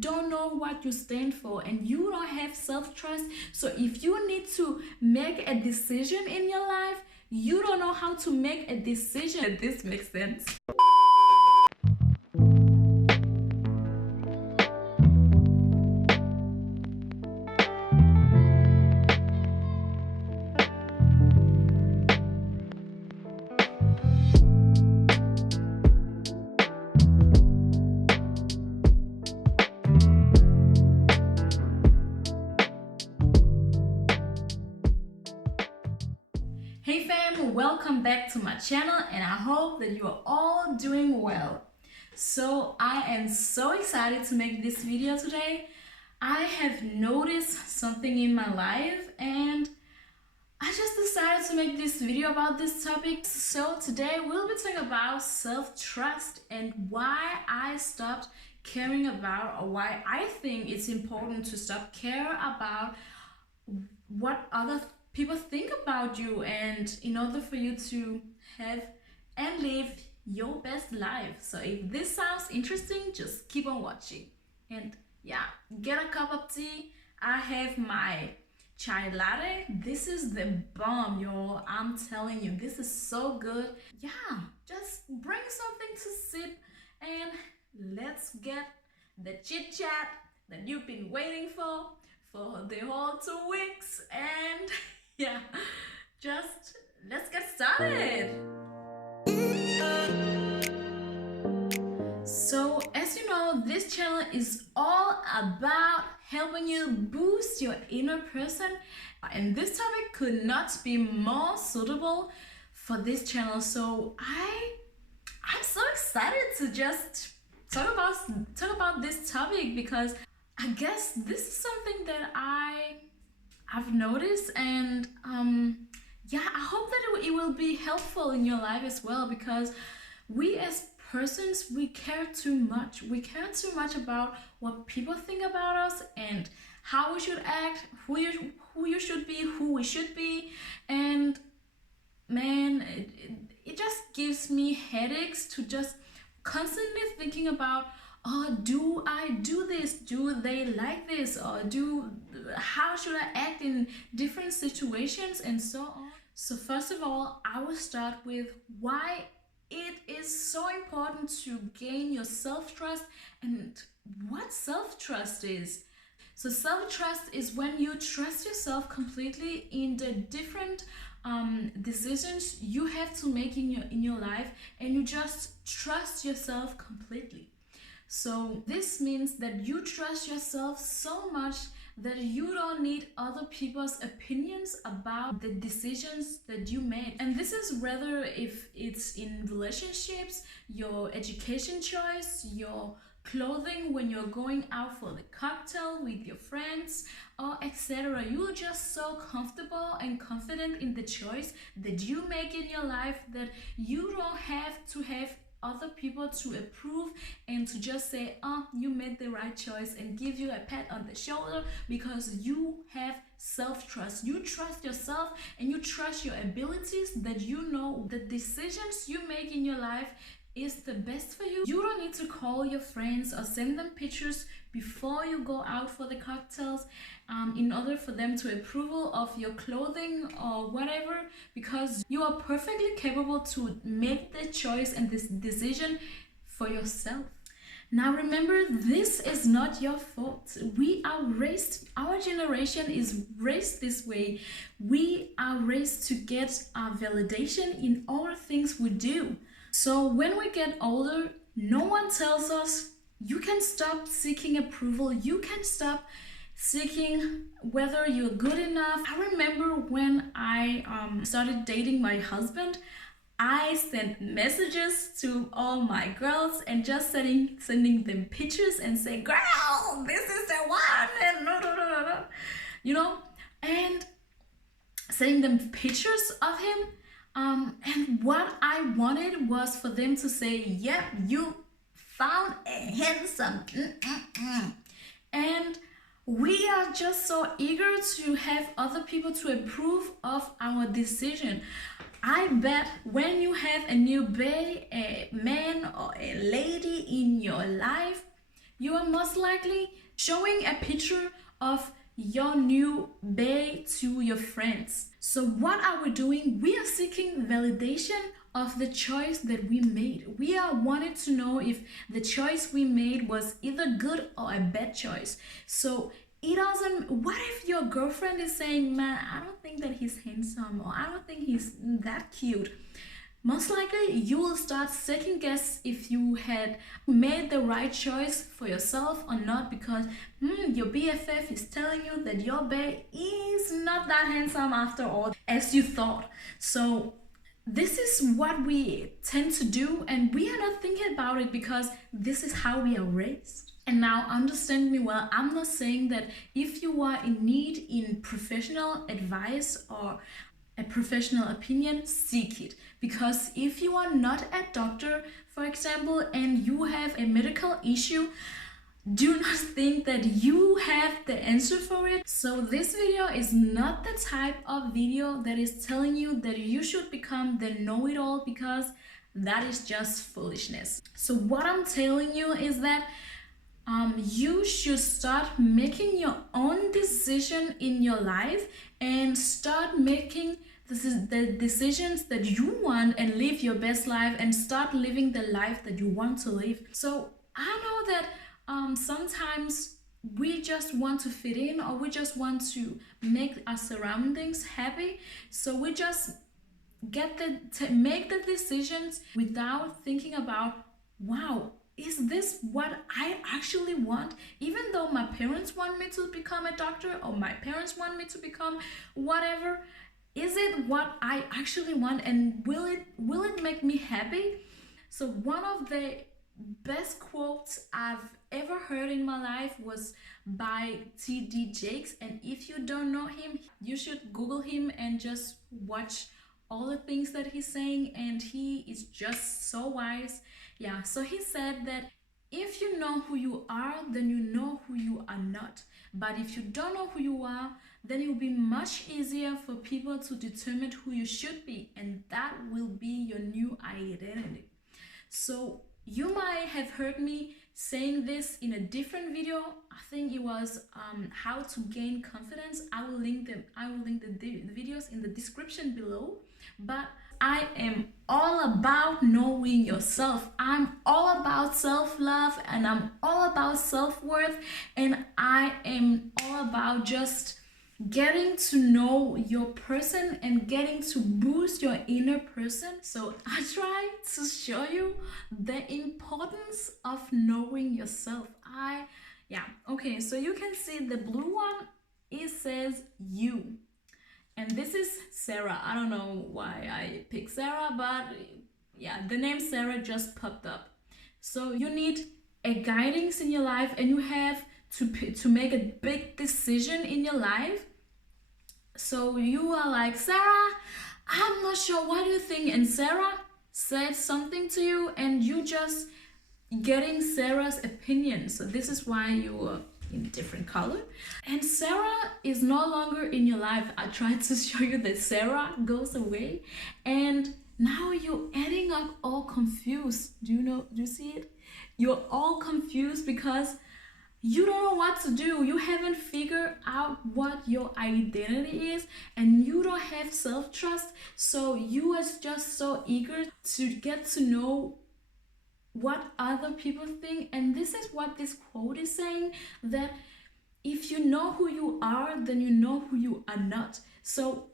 don't know what you stand for and you don't have self-trust. So if you need to make a decision in your life, you don't know how to make a decision. This makes sense. Hey fam, welcome back to my channel and I hope that you are all doing well. So I am so excited to make this video today. I have noticed something in my life and I just decided to make this video about this topic. So today we'll be talking about self-trust and why I stopped caring about, or why I think it's important to stop care about what other people think about you, and in order for you to have and live your best life. So if this sounds interesting, just keep on watching. And yeah, get a cup of tea. I have my chai latte. This is the bomb, y'all. I'm telling you, this is so good. Yeah, just bring something to sip and let's get the chit chat that you've been waiting for the whole 2 weeks. And yeah, just let's get started. So as you know, this channel is all about helping you boost your inner person, and this topic could not be more suitable for this channel. So I'm so excited to just talk about this topic, because I guess this is something that I've noticed, and yeah, I hope that it will be helpful in your life as well, because we as persons, we care too much. We care too much about what people think about us and how we should act, who you should be, who we should be. And man, it just gives me headaches to just constantly thinking about, oh, do I do this? Do they like this? Or how should I act in different situations, and so on. So first of all, I will start with why it is so important to gain your self-trust and what self-trust is. So self-trust is when you trust yourself completely in the different decisions you have to make in your life, and you just trust yourself completely. So this means that you trust yourself so much that you don't need other people's opinions about the decisions that you made. And this is whether if it's in relationships, your education choice, your clothing when you're going out for the cocktail with your friends, or etc. You're just so comfortable and confident in the choice that you make in your life that you don't have to have other people to approve and to just say, oh, you made the right choice, and give you a pat on the shoulder, because you have self-trust. You trust yourself and you trust your abilities, that you know the decisions you make in your life is the best for you. You don't need to call your friends or send them pictures before you go out for the cocktails in order for them to approval of your clothing or whatever, because you are perfectly capable to make the choice and this decision for yourself. Now remember, this is not your fault. We are raised, our generation is raised this way. We are raised to get our validation in all things we do. So when we get older, no one tells us, you can stop seeking approval, you can stop seeking whether you're good enough. I remember when I started dating my husband, I sent messages to all my girls and just sending them pictures and saying, girl, this is the one, and no, you know, and sending them pictures of him. And what I wanted was for them to say, yep, you found a handsome. And we are just so eager to have other people to approve of our decision. I bet when you have a new bae, a man or a lady in your life, you are most likely showing a picture of your new bae to your friends. So what are we doing? We are seeking validation of the choice that we made. We are wanting to know if the choice we made was either good or a bad choice. So it doesn't, what if your girlfriend is saying, man, I don't think that he's handsome, or I don't think he's that cute? Most likely you will start second guess if you had made the right choice for yourself or not, because your BFF is telling you that your bae is not that handsome after all as you thought. So this is what we tend to do, and we are not thinking about it because this is how we are raised. And now understand me well, I'm not saying that if you are in need in professional advice or a professional opinion, seek it. Because if you are not a doctor, for example, and you have a medical issue, do not think that you have the answer for it. So this video is not the type of video that is telling you that you should become the know-it-all, because that is just foolishness. So what I'm telling you is that you should start making your own decision in your life and start making the decisions that you want and live your best life and start living the life that you want to live. So I know that sometimes we just want to fit in, or we just want to make our surroundings happy. So we just make the decisions without thinking about, wow, is this what I actually want? Even though my parents want me to become a doctor, or my parents want me to become whatever, is it what I actually want, and will it make me happy? So one of the best quotes I've ever heard in my life was by T.D. Jakes, and if you don't know him, you should Google him and just watch all the things that he's saying, and he is just so wise. Yeah, so he said that if you know who you are, then you know who you are not. But if you don't know who you are, then it will be much easier for people to determine who you should be, and that will be your new identity. So you might have heard me saying this in a different video. I think it was how to gain confidence. I will link the videos in the description below. But I am all about knowing yourself. I'm all about self-love, and I'm all about self-worth, and I am all about just getting to know your person and getting to boost your inner person. So I try to show you the importance of knowing yourself. Okay, so you can see the blue one, it says you. And this is Sarah. I don't know why I picked Sarah, but yeah, the name Sarah just popped up. So you need a guidance in your life, and you have to make a big decision in your life. So you are like, Sarah, I'm not sure, what do you think? And Sarah said something to you, and you just getting Sarah's opinion. So this is why you are in different color, and Sarah is no longer in your life. I tried to show you that Sarah goes away, and now you're ending up all confused. Do you see it? You're all confused because you don't know what to do. You haven't figured out what your identity is, and you don't have self-trust. So you are just so eager to get to know what other people think. And this is what this quote is saying, that if you know who you are, then you know who you are not. So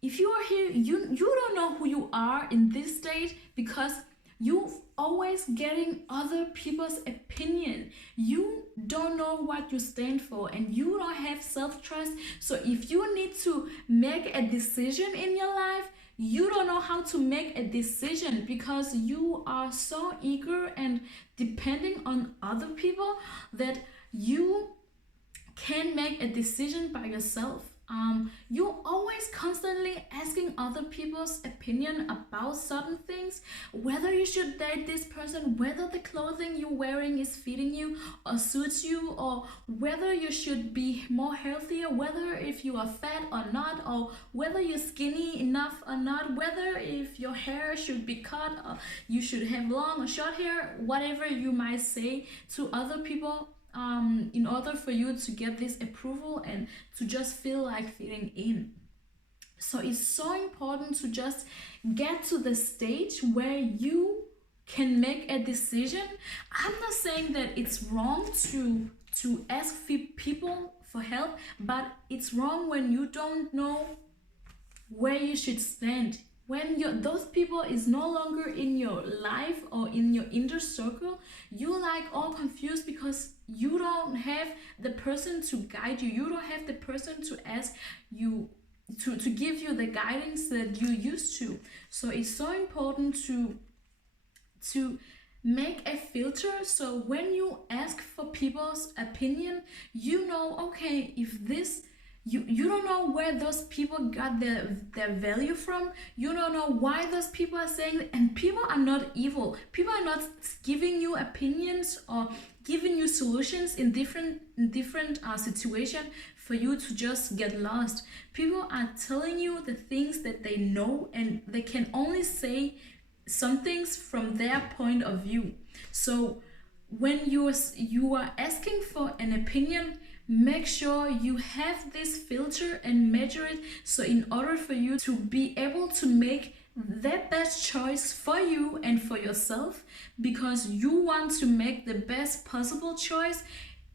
if you are here, you don't know who you are in this state because you're always getting other people's opinion. You don't know what you stand for, and you don't have self-trust. So if you need to make a decision in your life, you don't know how to make a decision because you are so eager and depending on other people that you can't make a decision by yourself. You're always constantly asking other people's opinion about certain things, whether you should date this person, whether the clothing you're wearing is fitting you or suits you, or whether you should be more healthier, whether if you are fat or not, or whether you're skinny enough or not, whether if your hair should be cut or you should have long or short hair. Whatever you might say to other people, in order for you to get this approval and to just feel like fitting in. So it's so important to just get to the stage where you can make a decision. I'm not saying that it's wrong to ask people for help, but it's wrong when you don't know where you should stand. When those people is no longer in your life or in your inner circle, you like all confused because you don't have the person to guide you. You don't have the person to ask you to give you the guidance that you used to. So it's so important to make a filter, so when you ask for people's opinion, you know, okay, if this you don't know where those people got their value from. You don't know why those people are saying it. And people are not evil. People are not giving you opinions or giving you solutions in different situation for you to just get lost. People are telling you the things that they know, and they can only say some things from their point of view. So when you are asking for an opinion, make sure you have this filter and measure it, so in order for you to be able to make the best choice for you and for yourself, because you want to make the best possible choice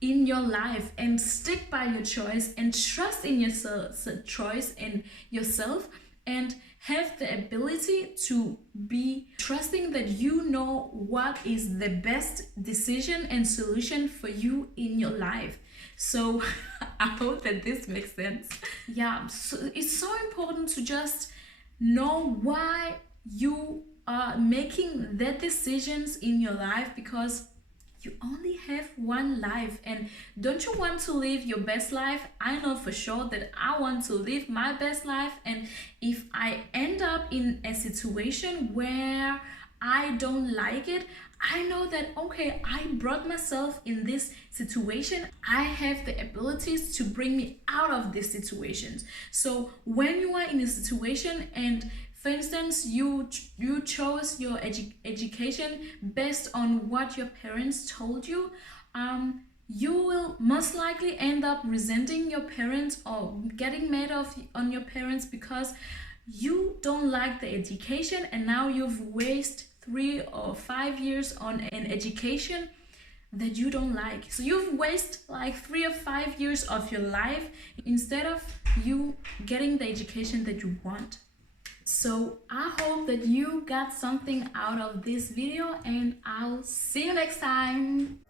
in your life, and stick by your choice and trust in yourself, choice and yourself, and have the ability to be trusting that you know what is the best decision and solution for you in your life. So I hope that this makes sense. Yeah, so it's so important to just know why you are making the decisions in your life, because you only have one life. And don't you want to live your best life? I know for sure that I want to live my best life, and if I end up in a situation where I don't like it, I know that, okay, I brought myself in this situation. I have the abilities to bring me out of these situations. So when you are in a situation, and for instance, you chose your education based on what your parents told you, you will most likely end up resenting your parents or getting mad on your parents because you don't like the education, and now you've wasted 3 or 5 years on an education that you don't like. So you've wasted like 3 or 5 years of your life instead of you getting the education that you want. So I hope that you got something out of this video, and I'll see you next time.